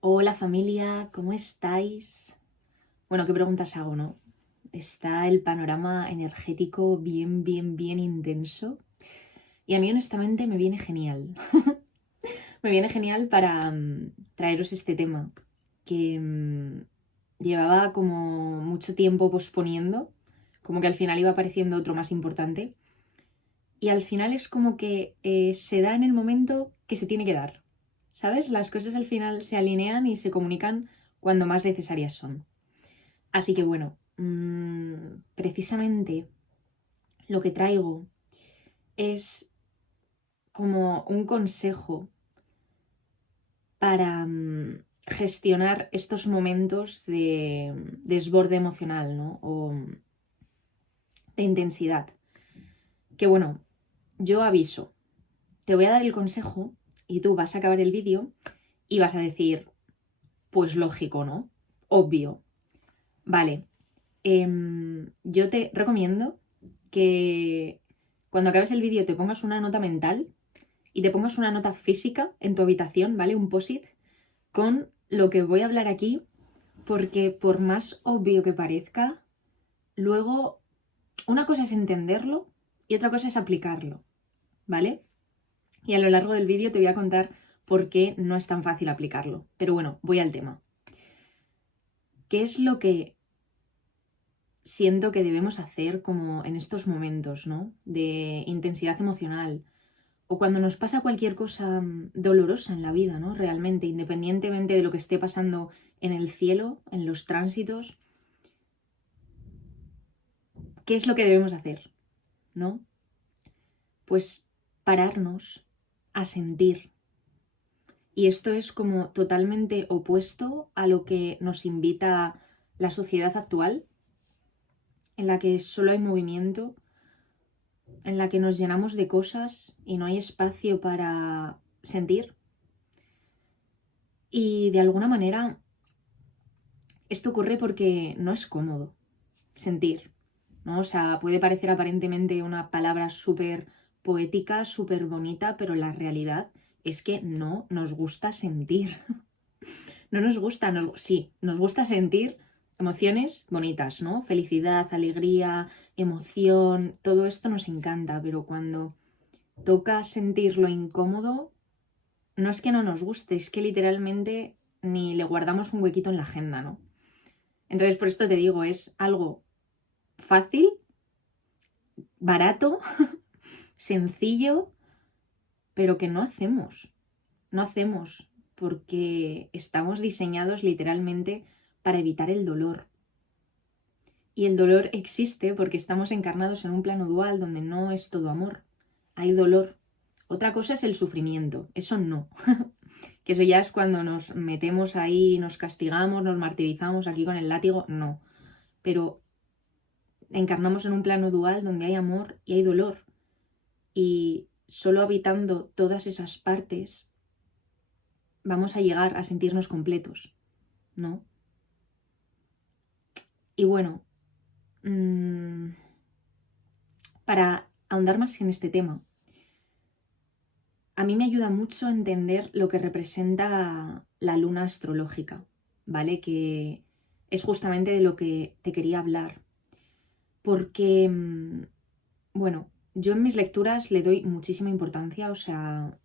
Hola familia, ¿cómo estáis? Bueno, ¿qué preguntas hago, no? Está el panorama energético bien intenso y a mí honestamente me viene genial. Me viene genial para traeros este tema que llevaba como mucho tiempo posponiendo, como que al final iba apareciendo otro más importante y al final es como que se da en el momento que se tiene que dar. ¿Sabes? Las cosas al final se alinean y se comunican cuando más necesarias son. Así que bueno, precisamente lo que traigo es como un consejo para gestionar estos momentos de desborde emocional, ¿no? O de intensidad. Que bueno, yo aviso, te voy a dar el consejo y tú vas a acabar el vídeo y vas a decir, pues lógico, ¿no? Obvio. Vale, yo te recomiendo que cuando acabes el vídeo te pongas una nota mental y te pongas una nota física en tu habitación, ¿vale? Un post-it con lo que voy a hablar aquí, porque por más obvio que parezca, luego una cosa es entenderlo y otra cosa es aplicarlo, ¿vale? Y a lo largo del vídeo te voy a contar por qué no es tan fácil aplicarlo. Pero bueno, voy al tema. ¿Qué es lo que siento que debemos hacer como en estos momentos, ¿no? De intensidad emocional o cuando nos pasa cualquier cosa dolorosa en la vida, ¿no? Realmente, independientemente de lo que esté pasando en el cielo, en los tránsitos, ¿qué es lo que debemos hacer, ¿no? Pues pararnos a sentir. Y esto es como totalmente opuesto a lo que nos invita la sociedad actual, en la que solo hay movimiento, en la que nos llenamos de cosas y no hay espacio para sentir. Y de alguna manera esto ocurre porque no es cómodo sentir, ¿no? O sea, puede parecer aparentemente una palabra súper poética, súper bonita, pero la realidad es que no nos gusta sentir. No nos gusta, sí, nos gusta sentir emociones bonitas, ¿no? Felicidad, alegría, emoción, todo esto nos encanta, pero cuando toca sentir lo incómodo, no es que no nos guste, es que literalmente ni le guardamos un huequito en la agenda, ¿no? Entonces, por esto te digo, es algo fácil, barato, sencillo, pero que no hacemos. No hacemos porque estamos diseñados literalmente para evitar el dolor. Y el dolor existe porque estamos encarnados en un plano dual donde no es todo amor, hay dolor. Otra cosa es el sufrimiento, eso no. Que eso ya es cuando nos metemos ahí, nos castigamos, nos martirizamos aquí con el látigo, no. Pero encarnamos en un plano dual donde hay amor y hay dolor. Y solo habitando todas esas partes vamos a llegar a sentirnos completos, ¿no? Y bueno, para ahondar más en este tema, a mí me ayuda mucho a entender lo que representa la luna astrológica, ¿vale? Que es justamente de lo que te quería hablar. Porque, bueno, yo en mis lecturas le doy muchísima importancia, o sea,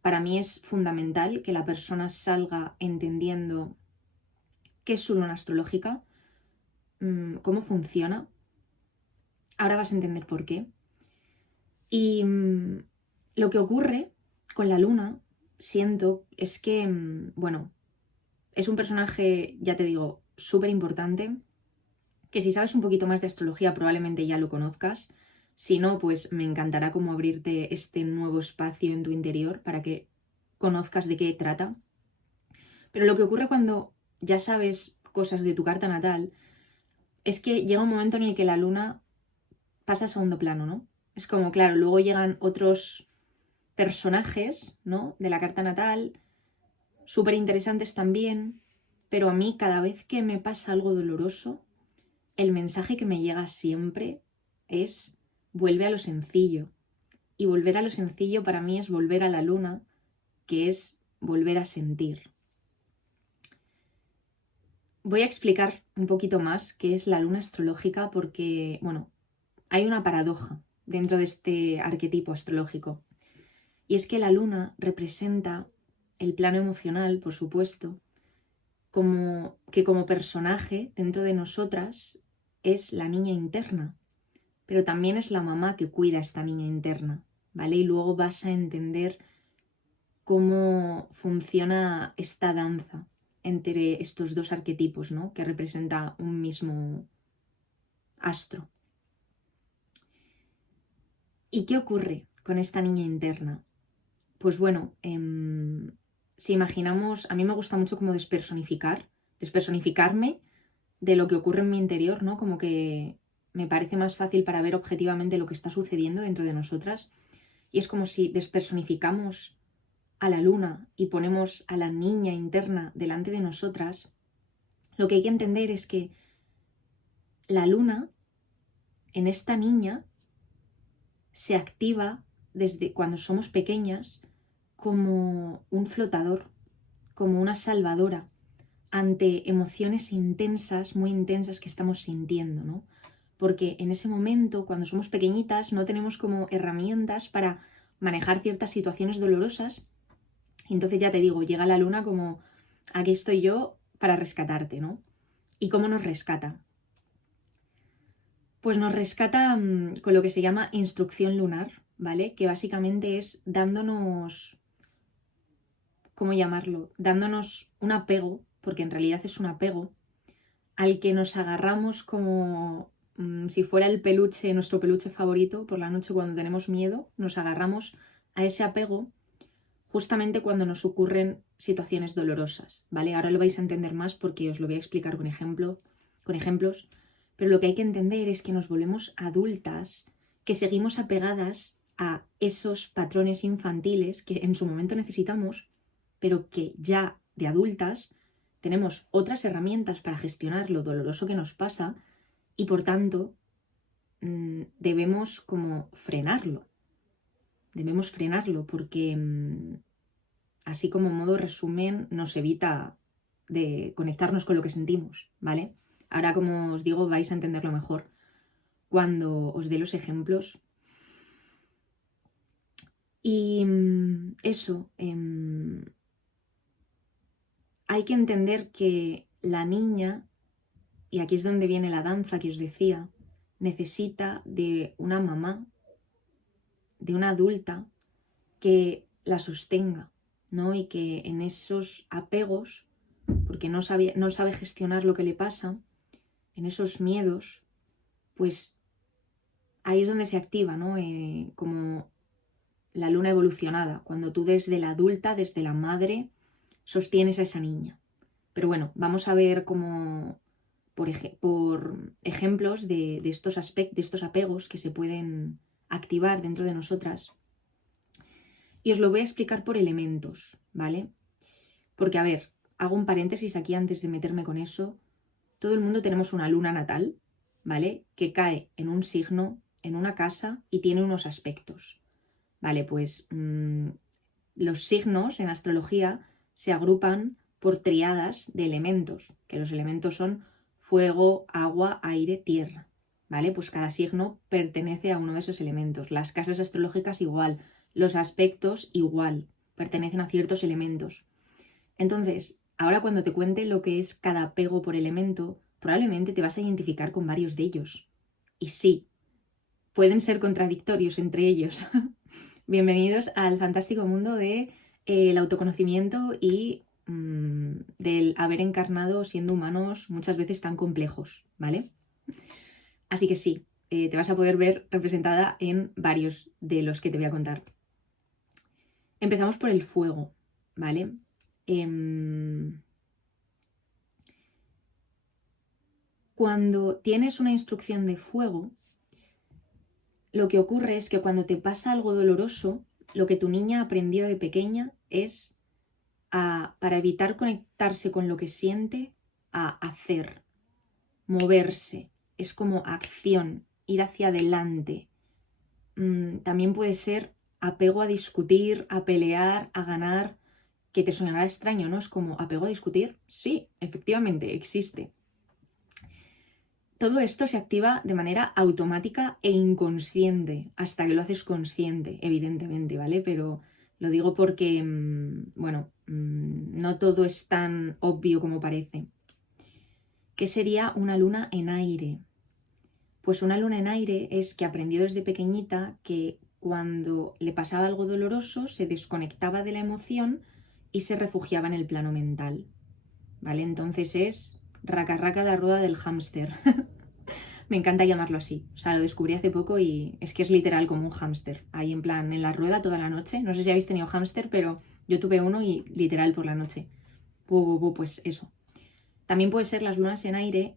para mí es fundamental que la persona salga entendiendo qué es su luna astrológica, cómo funciona. Ahora vas a entender por qué. Y lo que ocurre con la luna, siento, es que, bueno, es un personaje, ya te digo, súper importante, que si sabes un poquito más de astrología probablemente ya lo conozcas. Si no, pues me encantará como abrirte este nuevo espacio en tu interior para que conozcas de qué trata. Pero lo que ocurre cuando ya sabes cosas de tu carta natal es que llega un momento en el que la luna pasa a segundo plano, ¿no? Es como, claro, luego llegan otros personajes, ¿no? De la carta natal, súper interesantes también, pero a mí cada vez que me pasa algo doloroso, el mensaje que me llega siempre es vuelve a lo sencillo. Y volver a lo sencillo para mí es volver a la luna, que es volver a sentir. Voy a explicar un poquito más qué es la luna astrológica porque, bueno, hay una paradoja dentro de este arquetipo astrológico. Y es que la luna representa el plano emocional, por supuesto, como personaje dentro de nosotras es la niña interna, pero también es la mamá que cuida a esta niña interna, ¿vale? Y luego vas a entender cómo funciona esta danza entre estos dos arquetipos, ¿no? Que representa un mismo astro. ¿Y qué ocurre con esta niña interna? Pues bueno, si imaginamos, a mí me gusta mucho como despersonificarme de lo que ocurre en mi interior, ¿no? Como que me parece más fácil para ver objetivamente lo que está sucediendo dentro de nosotras. Y es como si despersonificamos a la luna y ponemos a la niña interna delante de nosotras. Lo que hay que entender es que la luna en esta niña se activa desde cuando somos pequeñas como un flotador, como una salvadora ante emociones intensas, muy intensas que estamos sintiendo, ¿no? Porque en ese momento, cuando somos pequeñitas, no tenemos como herramientas para manejar ciertas situaciones dolorosas. Y entonces ya te digo, llega la luna como, aquí estoy yo para rescatarte, ¿no? ¿Y cómo nos rescata? Pues nos rescata con lo que se llama instrucción lunar, ¿vale? Que básicamente es dándonos, ¿cómo llamarlo? Dándonos un apego, porque en realidad es un apego, al que nos agarramos como si fuera el peluche, nuestro peluche favorito, por la noche cuando tenemos miedo, nos agarramos a ese apego justamente cuando nos ocurren situaciones dolorosas, ¿vale? Ahora lo vais a entender más porque os lo voy a explicar con ejemplos, pero lo que hay que entender es que nos volvemos adultas, que seguimos apegadas a esos patrones infantiles que en su momento necesitamos, pero que ya de adultas tenemos otras herramientas para gestionar lo doloroso que nos pasa y por tanto debemos como frenarlo. Debemos frenarlo porque así como modo resumen nos evita de conectarnos con lo que sentimos, ¿vale? Ahora, como os digo, vais a entenderlo mejor cuando os dé los ejemplos. Y eso, hay que entender que la niña, y aquí es donde viene la danza que os decía, necesita de una mamá, de una adulta que la sostenga, ¿no? Y que en esos apegos, porque no sabe gestionar lo que le pasa, en esos miedos, pues ahí es donde se activa, ¿no? Como la luna evolucionada, cuando tú desde la adulta, desde la madre, sostienes a esa niña. Pero bueno, vamos a ver cómo, por ejemplos de estos aspectos, de estos apegos que se pueden activar dentro de nosotras. Y os lo voy a explicar por elementos, ¿vale? Porque, a ver, hago un paréntesis aquí antes de meterme con eso. Todo el mundo tenemos una luna natal, ¿vale? Que cae en un signo, en una casa y tiene unos aspectos. Vale, pues los signos en astrología se agrupan por triadas de elementos, que los elementos son fuego, agua, aire, tierra. ¿Vale? Pues cada signo pertenece a uno de esos elementos. Las casas astrológicas igual, los aspectos igual, pertenecen a ciertos elementos. Entonces, ahora cuando te cuente lo que es cada apego por elemento, probablemente te vas a identificar con varios de ellos. Y sí, pueden ser contradictorios entre ellos. Bienvenidos al fantástico mundo de el autoconocimiento y del haber encarnado siendo humanos muchas veces tan complejos, ¿vale? Así que sí, te vas a poder ver representada en varios de los que te voy a contar. Empezamos por el fuego, ¿vale? Cuando tienes una instrucción de fuego, lo que ocurre es que cuando te pasa algo doloroso, lo que tu niña aprendió de pequeña es para evitar conectarse con lo que siente, a hacer, moverse. Es como acción, ir hacia adelante. También puede ser apego a discutir, a pelear, a ganar, que te sonará extraño, ¿no? Es como apego a discutir. Sí, efectivamente, existe. Todo esto se activa de manera automática e inconsciente, hasta que lo haces consciente, evidentemente, ¿vale? Pero lo digo porque, bueno, no todo es tan obvio como parece. ¿Qué sería una luna en aire? Pues una luna en aire es que aprendió desde pequeñita que cuando le pasaba algo doloroso se desconectaba de la emoción y se refugiaba en el plano mental, ¿vale? Entonces es raca raca la rueda del hámster. Me encanta llamarlo así. O sea, lo descubrí hace poco y es que es literal como un hámster. Ahí en plan, en la rueda toda la noche. No sé si habéis tenido hámster, pero yo tuve uno y literal por la noche. Pues eso. También puede ser las lunas en aire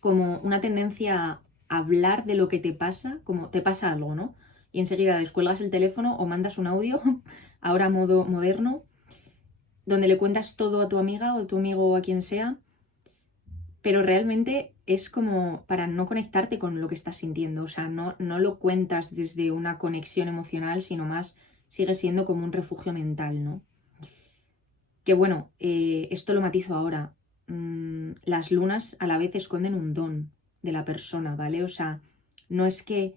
como una tendencia a hablar de lo que te pasa, como te pasa algo, ¿no? Y enseguida descuelgas el teléfono o mandas un audio, ahora modo moderno, donde le cuentas todo a tu amiga o tu amigo o a quien sea, pero realmente es como para no conectarte con lo que estás sintiendo, o sea, no lo cuentas desde una conexión emocional, sino más sigue siendo como un refugio mental, ¿no? Que bueno, esto lo matizo ahora. Las lunas a la vez esconden un don de la persona, ¿vale? O sea, no es que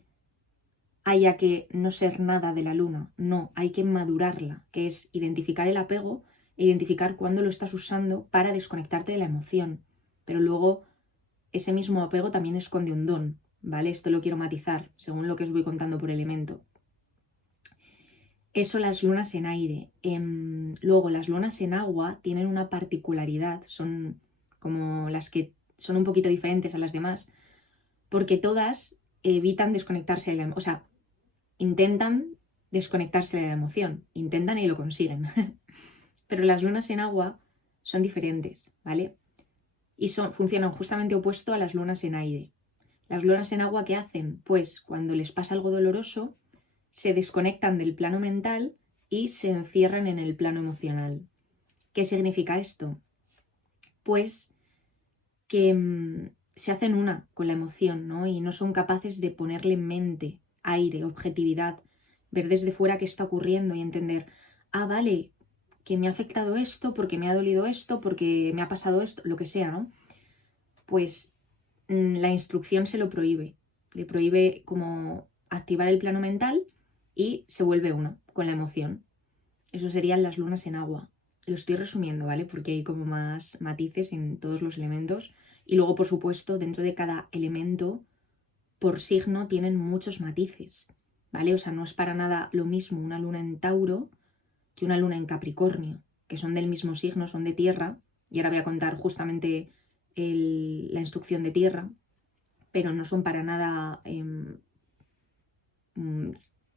haya que no ser nada de la luna, no, hay que madurarla, que es identificar el apego e identificar cuándo lo estás usando para desconectarte de la emoción. Pero luego ese mismo apego también esconde un don, ¿vale? Esto lo quiero matizar según lo que os voy contando por elemento. Eso las lunas en aire. Luego las lunas en agua tienen una particularidad, son como las que son un poquito diferentes a las demás, porque todas evitan desconectarse de la emoción, o sea, intentan desconectarse de la emoción, intentan y lo consiguen. Pero las lunas en agua son diferentes, ¿vale? Y funcionan justamente opuesto a las lunas en aire. Las lunas en agua, ¿qué hacen? Pues cuando les pasa algo doloroso, se desconectan del plano mental y se encierran en el plano emocional. ¿Qué significa esto? Pues que se hacen una con la emoción, ¿no? Y no son capaces de ponerle mente, aire, objetividad, ver desde fuera qué está ocurriendo y entender, ah, vale, que me ha afectado esto, porque me ha dolido esto, porque me ha pasado esto, lo que sea, ¿no? Pues la instrucción se lo prohíbe. Le prohíbe como activar el plano mental y se vuelve uno con la emoción. Eso serían las lunas en agua. Lo estoy resumiendo, ¿vale? Porque hay como más matices en todos los elementos. Y luego, por supuesto, dentro de cada elemento, por signo, tienen muchos matices, ¿vale? O sea, no es para nada lo mismo una luna en Tauro que una luna en Capricornio, que son del mismo signo, son de tierra. Y ahora voy a contar justamente la instrucción de tierra, pero no son para nada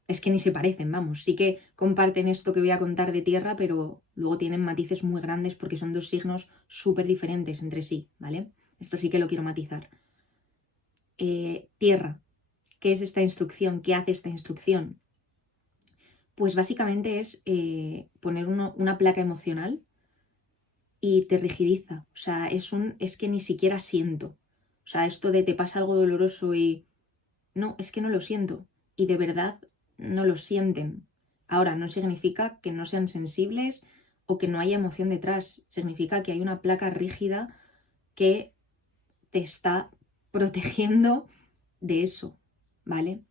es que ni se parecen, vamos. Sí que comparten esto que voy a contar de tierra, pero luego tienen matices muy grandes porque son dos signos súper diferentes entre sí, ¿vale? Esto sí que lo quiero matizar. Tierra. ¿Qué es esta instrucción? ¿Qué hace esta instrucción? Pues básicamente es poner una placa emocional y te rigidiza. O sea, es que ni siquiera siento. O sea, esto de te pasa algo doloroso y no, es que no lo siento. Y de verdad no lo sienten. Ahora, no significa que no sean sensibles o que no haya emoción detrás. Significa que hay una placa rígida que te está protegiendo de eso, ¿vale?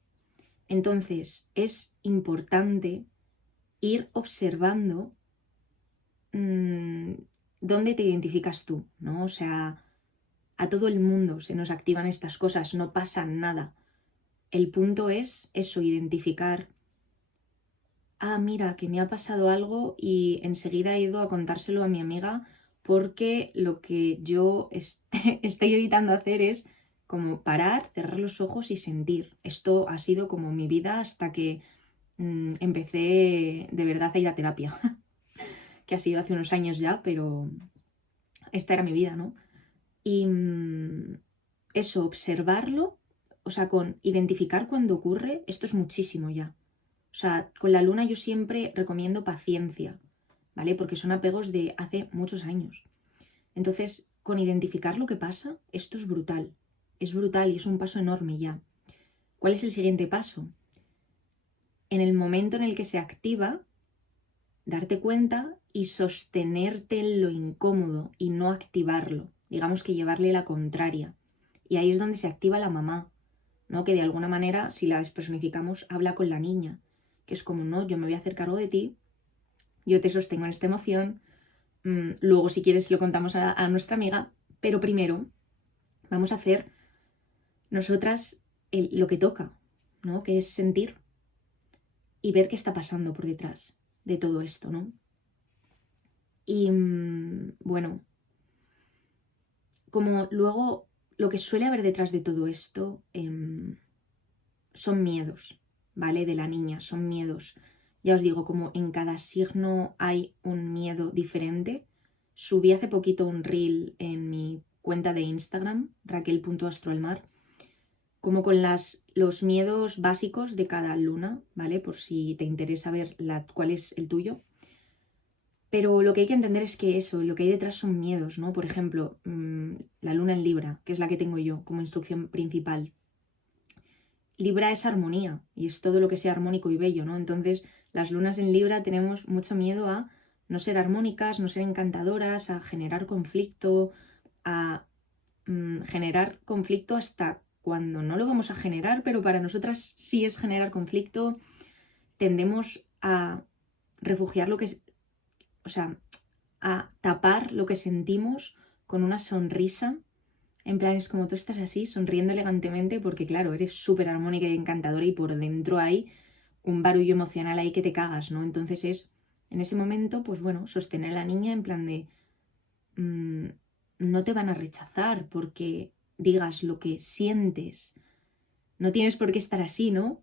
Entonces, es importante ir observando dónde te identificas tú, ¿no? O sea, a todo el mundo se nos activan estas cosas, no pasa nada. El punto es eso, identificar, ah, mira, que me ha pasado algo y enseguida he ido a contárselo a mi amiga porque lo que yo estoy evitando hacer es como parar, cerrar los ojos y sentir. Esto ha sido como mi vida hasta que empecé de verdad a ir a terapia, que ha sido hace unos años ya, pero esta era mi vida, ¿no? Y eso, observarlo, o sea, con identificar cuando ocurre, esto es muchísimo ya. O sea, con la luna yo siempre recomiendo paciencia, ¿vale? Porque son apegos de hace muchos años. Entonces, con identificar lo que pasa, esto es brutal y es un paso enorme ya. ¿Cuál es el siguiente paso? En el momento en el que se activa, darte cuenta y sostenerte en lo incómodo y no activarlo. Digamos que llevarle la contraria. Y ahí es donde se activa la mamá, ¿no? Que de alguna manera, si la despersonificamos, habla con la niña. Que es como, no, yo me voy a hacer cargo de ti, yo te sostengo en esta emoción, luego si quieres se lo contamos a nuestra amiga, pero primero vamos a hacer nosotras lo que toca, ¿no? Que es sentir y ver qué está pasando por detrás de todo esto, ¿no? Y bueno, como luego lo que suele haber detrás de todo esto son miedos, ¿vale? De la niña, son miedos. Ya os digo, como en cada signo hay un miedo diferente. Subí hace poquito un reel en mi cuenta de Instagram, raquel.astroalmar, como con los miedos básicos de cada luna, ¿vale? Por si te interesa ver cuál es el tuyo. Pero lo que hay que entender es que eso, lo que hay detrás son miedos, ¿no? Por ejemplo, la luna en Libra, que es la que tengo yo como instrucción principal. Libra es armonía y es todo lo que sea armónico y bello, ¿no? Entonces, las lunas en Libra tenemos mucho miedo a no ser armónicas, no ser encantadoras, a generar conflicto, a generar conflicto hasta cuando no lo vamos a generar, pero para nosotras sí es generar conflicto. Tendemos a refugiar lo que, o sea, a tapar lo que sentimos con una sonrisa. En plan, es como tú estás así, sonriendo elegantemente, porque claro, eres súper armónica y encantadora y por dentro hay un barullo emocional ahí que te cagas, ¿no? Entonces es, en ese momento, pues bueno, sostener a la niña en plan de, no te van a rechazar porque digas lo que sientes. No tienes por qué estar así, ¿no?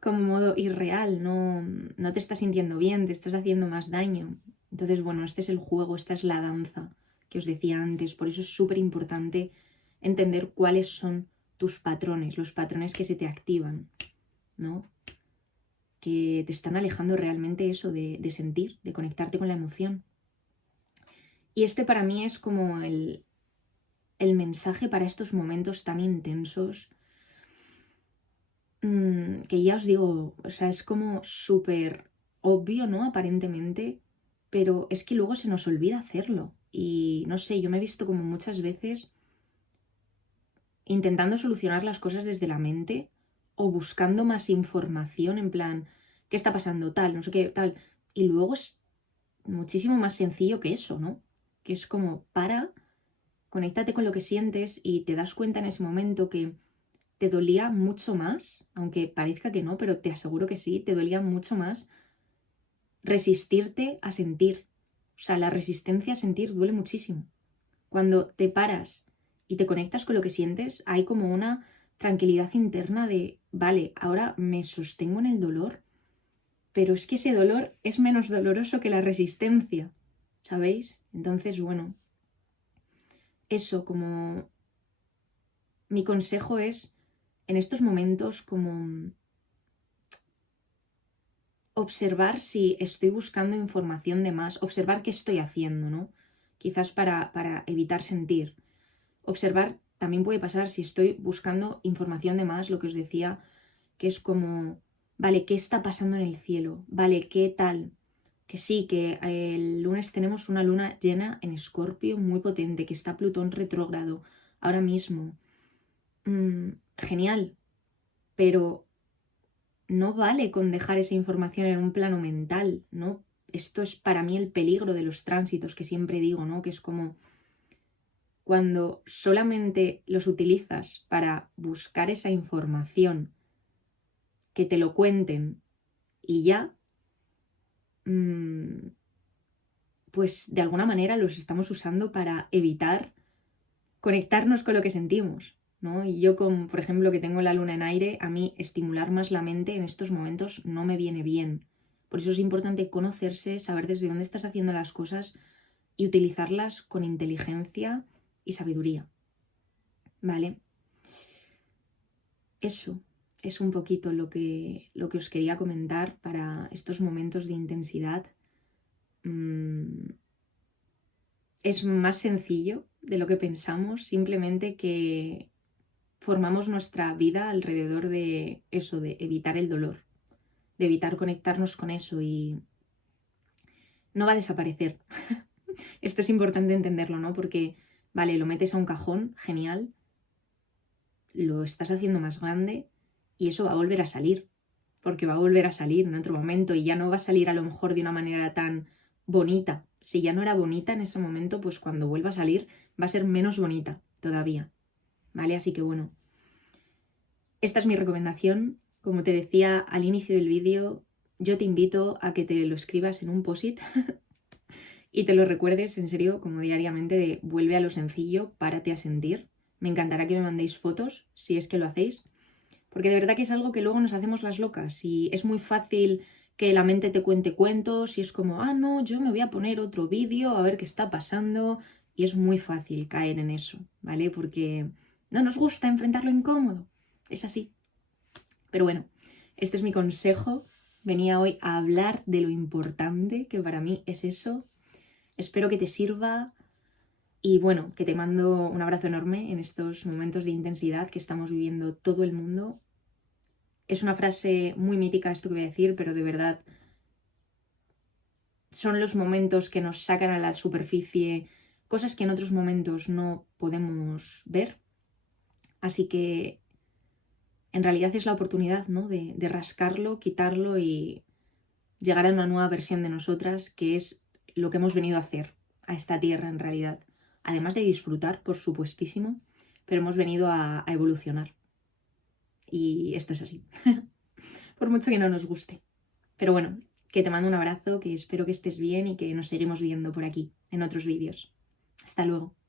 Como modo irreal, no te estás sintiendo bien, te estás haciendo más daño. Entonces, bueno, este es el juego, esta es la danza que os decía antes. Por eso es súper importante entender cuáles son tus patrones, los patrones que se te activan, ¿no? Que te están alejando realmente eso de sentir, de conectarte con la emoción. Y este para mí es como el mensaje para estos momentos tan intensos, que ya os digo, o sea, es como súper obvio, ¿no? Aparentemente, pero es que luego se nos olvida hacerlo. Y no sé, yo me he visto como muchas veces intentando solucionar las cosas desde la mente o buscando más información en plan, ¿qué está pasando? Tal, no sé qué, tal. Y luego es muchísimo más sencillo que eso, ¿no? Que es como, conéctate con lo que sientes y te das cuenta en ese momento que te dolía mucho más, aunque parezca que no, pero te aseguro que sí, te dolía mucho más resistirte a sentir. O sea, la resistencia a sentir duele muchísimo. Cuando te paras y te conectas con lo que sientes, hay como una tranquilidad interna de, vale, ahora me sostengo en el dolor, pero es que ese dolor es menos doloroso que la resistencia, ¿sabéis? Entonces, bueno, eso como mi consejo es, en estos momentos, como observar si estoy buscando información de más, observar qué estoy haciendo, ¿no? Quizás para evitar sentir. Observar también puede pasar si estoy buscando información de más, lo que os decía, que es como, vale, ¿qué está pasando en el cielo? Vale, ¿qué tal? Que sí, que el lunes tenemos una luna llena en Escorpio muy potente, que está Plutón retrógrado ahora mismo. Genial, pero no vale con dejar esa información en un plano mental, ¿no? Esto es para mí el peligro de los tránsitos que siempre digo, ¿no? Que es como cuando solamente los utilizas para buscar esa información, que te lo cuenten y ya, pues de alguna manera los estamos usando para evitar conectarnos con lo que sentimos, ¿no? Y yo, por ejemplo, que tengo la luna en aire, a mí estimular más la mente en estos momentos no me viene bien. Por eso es importante conocerse, saber desde dónde estás haciendo las cosas y utilizarlas con inteligencia y sabiduría, ¿vale? Eso es un poquito lo que os quería comentar para estos momentos de intensidad. Es más sencillo de lo que pensamos, simplemente que formamos nuestra vida alrededor de eso, de evitar el dolor, de evitar conectarnos con eso y no va a desaparecer. Esto es importante entenderlo, ¿no? Porque, vale, lo metes a un cajón, genial, lo estás haciendo más grande y eso va a volver a salir, porque va a volver a salir en otro momento y ya no va a salir a lo mejor de una manera tan bonita. Si ya no era bonita en ese momento, pues cuando vuelva a salir va a ser menos bonita todavía, ¿vale? Así que bueno, esta es mi recomendación. Como te decía al inicio del vídeo, yo te invito a que te lo escribas en un post-it y te lo recuerdes en serio como diariamente de vuelve a lo sencillo, párate a sentir. Me encantará que me mandéis fotos si es que lo hacéis, porque de verdad que es algo que luego nos hacemos las locas y es muy fácil que la mente te cuente cuentos y es como, ah, no, yo me voy a poner otro vídeo a ver qué está pasando y es muy fácil caer en eso, ¿vale? Porque no nos gusta enfrentar lo incómodo, es así. Pero bueno, este es mi consejo. Venía hoy a hablar de lo importante que para mí es eso. Espero que te sirva y bueno, que te mando un abrazo enorme en estos momentos de intensidad que estamos viviendo todo el mundo. Es una frase muy mítica esto que voy a decir, pero de verdad son los momentos que nos sacan a la superficie cosas que en otros momentos no podemos ver. Así que en realidad es la oportunidad, ¿no? de rascarlo, quitarlo y llegar a una nueva versión de nosotras, que es lo que hemos venido a hacer a esta tierra en realidad. Además de disfrutar, por supuestísimo, pero hemos venido a evolucionar. Y esto es así. Por mucho que no nos guste. Pero bueno, que te mando un abrazo, que espero que estés bien y que nos seguimos viendo por aquí en otros vídeos. Hasta luego.